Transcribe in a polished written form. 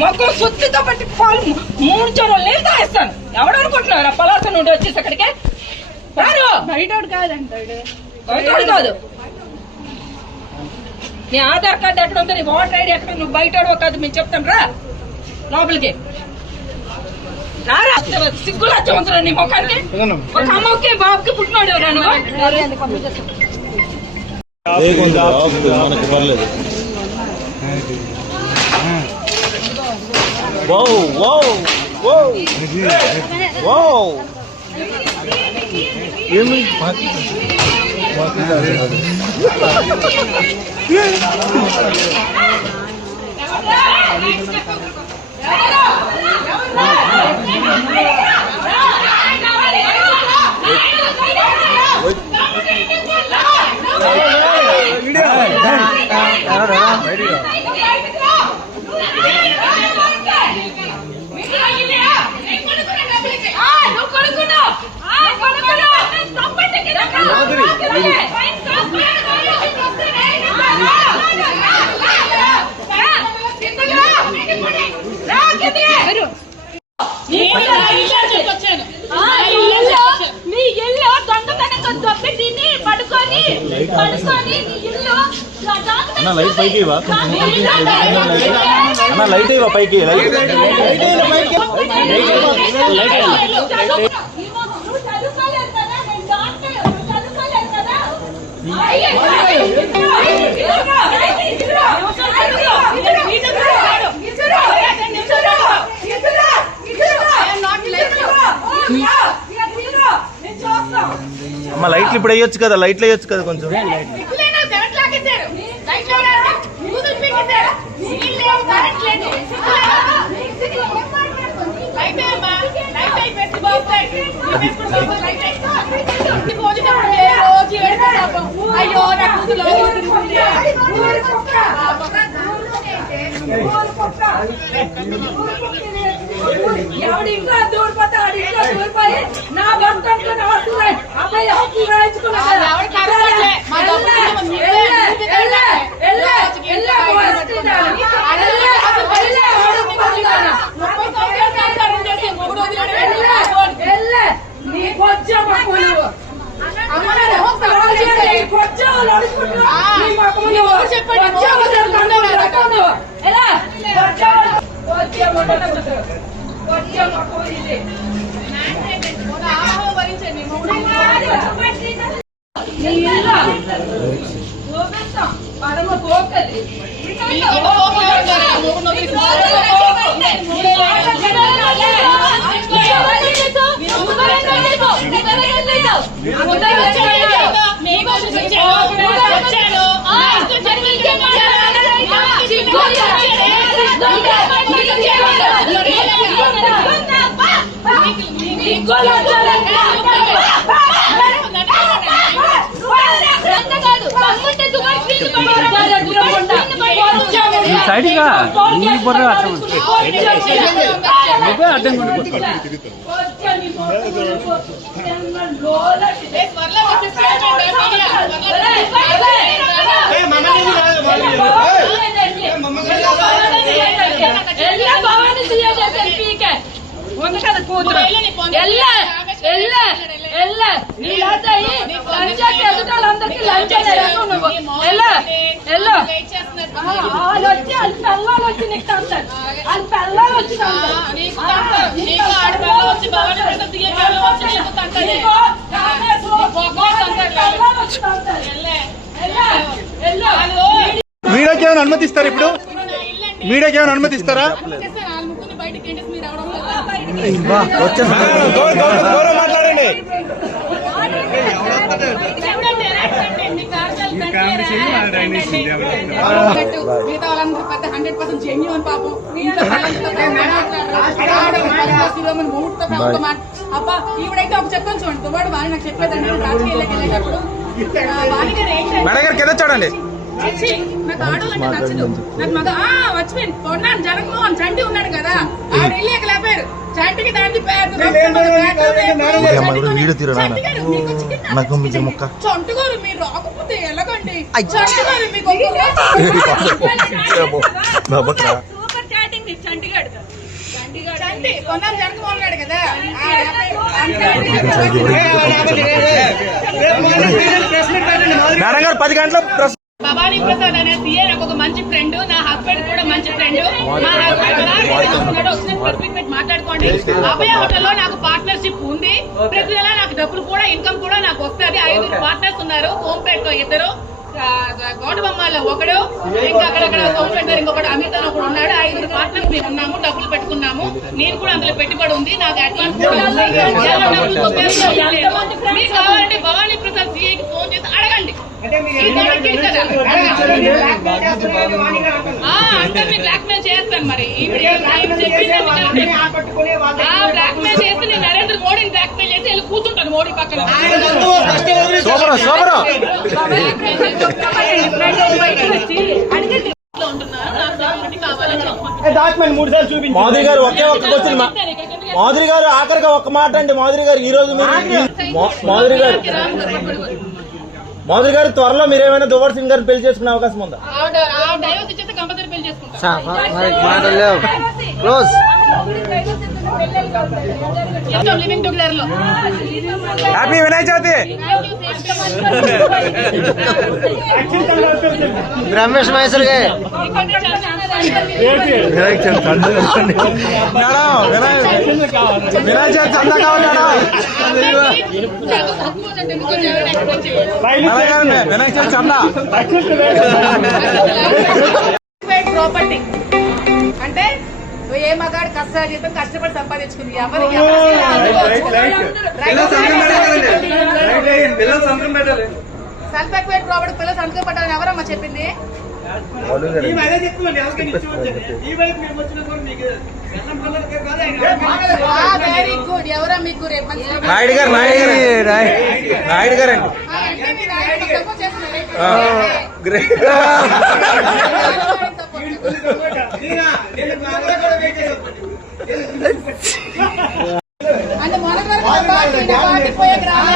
మొక్కలు సుత్తితో పట్టి పాలు 3 చెరువులు నీళ్ళు తాగిస్తాను. ఎవడు అనుకుంటున్నారు పలాస నుండి వచ్చేసి అక్కడికి? బయటోడు కాదు. నీ ఆధార్ కార్డు ఎక్కడ ఉందో, నీ ఓటర్ ఐడి ఎక్కడ, నువ్వు బయటోడు కాదు. మేము చెప్తాం రా లోపలికి రారా. సిగ్గులు వచ్చి నీ ముఖానికి. ఒక అమ్మకి బాబుకి పుట్టినోడు ఎవరాను? నీ ఇల్లు దొంగతనంగా దొబ్బి తిని పడుకొని లైట్ పైకి లైట్ ఇవ్వ పైకి అమ్మ లైట్లు ఇప్పుడు వేయొచ్చు కదా, లైట్లు వేయొచ్చు కదా కొంచెం. ఎవడి ఇంకా దూరిపోతే ఆడి ఇంకా దూరిపోయి నా భర్త వస్తున్నాయి. అబ్బాయి హక్కు రాయించుకున్నాడు. పరమ పోకలి సైడ్గా అడ్డం ఉంది కదా కూతురు అందరికి లంచ్ నువ్వు వచ్చి అది పిల్లలు వచ్చి నీకు తంటారు. అది పిల్లలు వచ్చి మీడియాకి ఏమైనా అనుమతిస్తారా? ఇప్పుడు మీడియాకి ఏమైనా అనుమతిస్తారా? మాట్లాడండి. మిగతా వాళ్ళందరూ పెద్ద 100% జెన్యూన్ పాపం. అబ్బా ఈవిడైతే ఒక చెప్పాను చూడండి, తువాడు వాణి నాకు చెప్పేదండి రాజకీయాల్లోకి వెళ్ళేటప్పుడు చూడండి నాకు ఆడవాళ్ళంటే నచ్చదు. నాకు మగ వచ్చిపోయింది కొన్నాను. జగన్మోహన్ చంటి ఉన్నాడు కదా, ఆవిడ వెళ్ళి లేపారు చంటికి దాన్ని చంటుగారు మీరు రాకపోతే ఎలాగండి? చంటుగారు మీకు మీ చంటిగాడు చంటి కొన్నాం జనకమోహన్ గారు కదా మేడం గారు 10 గంటల భవానీ ప్రసాద్ అనే సీఏ నాకు ఒక మంచి ఫ్రెండ్, నా హస్బెండ్ కూడా మంచి ఫ్రెండ్. మా హస్బెండ్ వచ్చిన మాట్లాడుకోండి. అభయ హోటల్లో నాకు పార్ట్నర్షిప్ ఉంది. ప్రతి నెల నాకు డబ్బులు కూడా ఇన్కమ్ కూడా నాకు వస్తుంది. 5 పార్ట్నర్స్ ఉన్నారు. హోంపేటలో 2, గౌడబొమ్మలో 1, ఇంకా అక్కడక్కడ సోంపేట ఇంకొకటి అమిత్ అని ఒకడు ఉన్నాడు. 5 పార్ట్నర్స్ మేము ఉన్నాము. డబ్బులు పెట్టుకున్నాము. నేను కూడా అందులో పెట్టుబడి ఉంది. నాకు అడ్వాన్స్ కూడా ఉంది. మీకు కావాలంటే భవానీ ప్రసాద్ సీఏకి ఫోన్ చేసి అడగండి. అంటే బ్లాక్ మెయిల్ చేస్తాను. మరి బ్లాక్ మెయిల్ చేస్తే నేను నరేంద్ర మోడీని బ్లాక్ మెయిల్ చేసి వెళ్ళి కూర్చుంటాను మోడీ పక్కన. మాధురి గారు ఒకే ఒక్క క్వశ్చన్. మాధురి గారు ఆఖరిగా ఒక్క మాట అండి. మాధురి గారు ఈ రోజు మాధురి గారు త్వరలో మీరేమైనా దువ్వాడ సింగ్ గారిని పెళ్లి చేసుకునే అవకాశం ఉందా? హ్యాపీ వినాయక చవితి. రమేష్ మైసూర్ వినాయక చవితి అంతా కావాలి వినాయక చవితి చందా. ప్రాపర్టీ అంటే ఏ మగాడు కష్టాజీతం కష్టపడి సంపాదించుకుంది. ఎవరికి సల్ఫేట్ ప్రాపర్టీ పిల్లలు సంతకం పెట్టాలని ఎవరమ్మా చెప్పింది? Very good. ఎవరో మీకు రేపు నాయుడు గారు నాయుడు గారు అండి. అంటే మొదటి వరకు పోయే గ్రామం